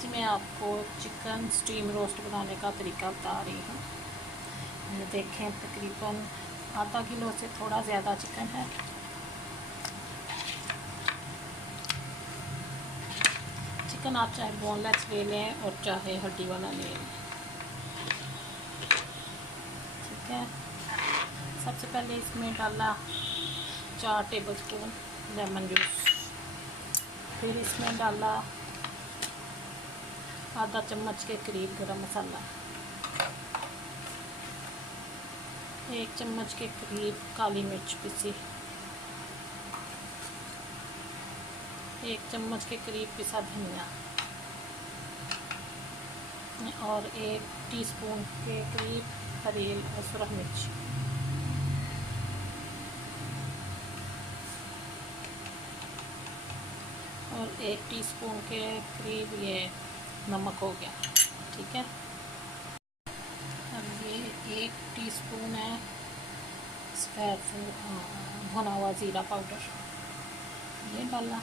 आज मैं आपको चिकन स्टीम रोस्ट बनाने का तरीका बता रही हूँ। ये देखें, तकरीबन आधा किलो से थोड़ा ज़्यादा चिकन है। चिकन आप चाहे बोनलेस ले लें और चाहे हड्डी वाला ले लें, ठीक है। सबसे पहले इसमें डाला 4 टेबलस्पून लेमन जूस, फिर इसमें डाला आधा चम्मच के करीब गरम मसाला, 1 चम्मच के करीब काली मिर्च पीसी, 1 चम्मच के करीब पिसा धनिया और 1 टीस्पून के करीब हरी और सुरख मिर्च, और 1 टीस्पून के करीब ये नमक हो गया, ठीक है। अब ये 1 टीस्पून है सफ़ेद भुना हुआ ज़ीरा पाउडर, ये डाला।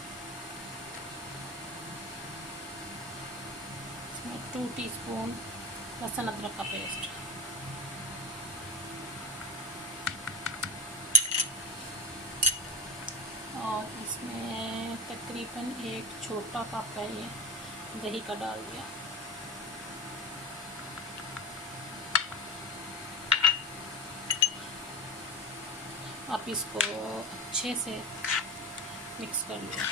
इसमें 2 टीस्पून लहसुन अदरक का पेस्ट, और इसमें तकरीबन 1 छोटा कप है ये दही का डाल दिया। आप इसको अच्छे से मिक्स कर लो।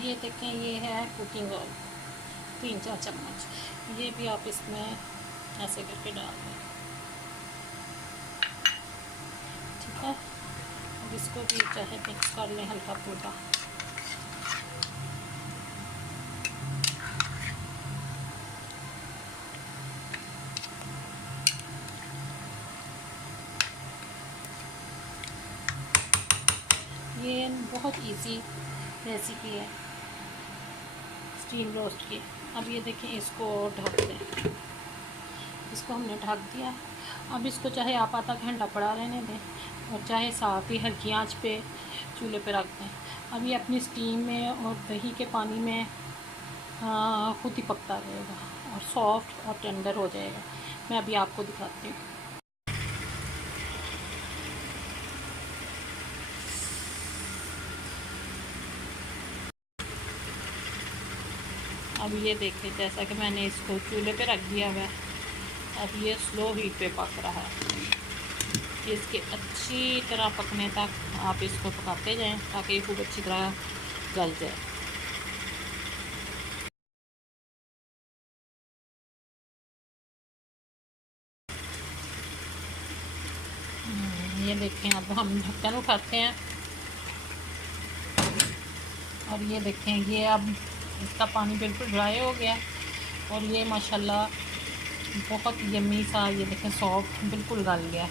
ये देखें, ये है कुकिंग ऑयल 3-4 चम्मच, ये भी आप इसमें ऐसे करके डाल दें, ठीक है। अब इसको भी चाहे मिक्स कर लें हल्का फुल्का। ये बहुत इजी रेसिपी है स्टीम रोस्ट की। अब ये देखें, इसको ढक दें। इसको हमने ढक दिया। अब इसको चाहे आप आधा घंटा पड़ा रहने दें और चाहे साथ ही हल्की आंच पे चूल्हे पे रख दें। अब ये अपनी स्टीम में और दही के पानी में खुद ही पकता रहेगा और सॉफ्ट और टेंडर हो जाएगा। मैं अभी आपको दिखाती हूँ। अब ये देखें, जैसा कि मैंने इसको चूल्हे पे रख दिया हुआ है, अब ये स्लो हीट पे पक रहा है। इसके अच्छी तरह पकने तक आप इसको पकाते जाएं ताकि ये खूब अच्छी तरह गल जाए। ये देखें, अब हम ढक्कन उठाते हैं और ये देखें, ये अब इसका पानी बिल्कुल ड्राई हो गया और ये माशाल्लाह बहुत यम्मी सा, ये देखें सॉफ्ट बिल्कुल गल गया।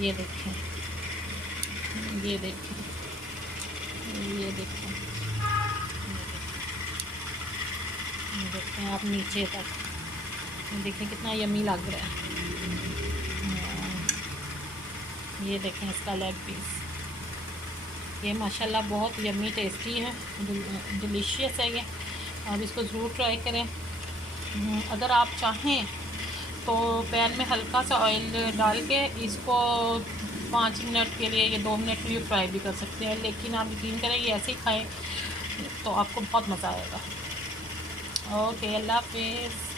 ये देखें, ये देखें, ये देखें, ये देखें आप नीचे तक, देखें कितना यम्मी लग रहा है। ये देखें इसका लेग पीस, ये माशाल्लाह बहुत यम्मी टेस्टी है, डिलीशियस है ये। आप इसको ज़रूर ट्राई करें। अगर आप चाहें तो पैन में हल्का सा ऑयल डाल के इसको 5 मिनट के लिए या 2 मिनट के लिए फ्राई भी कर सकते हैं, लेकिन आप यकीन करें ये ऐसे ही खाएं तो आपको बहुत मज़ा आएगा। ओके, अल्लाह हाफ़िज़।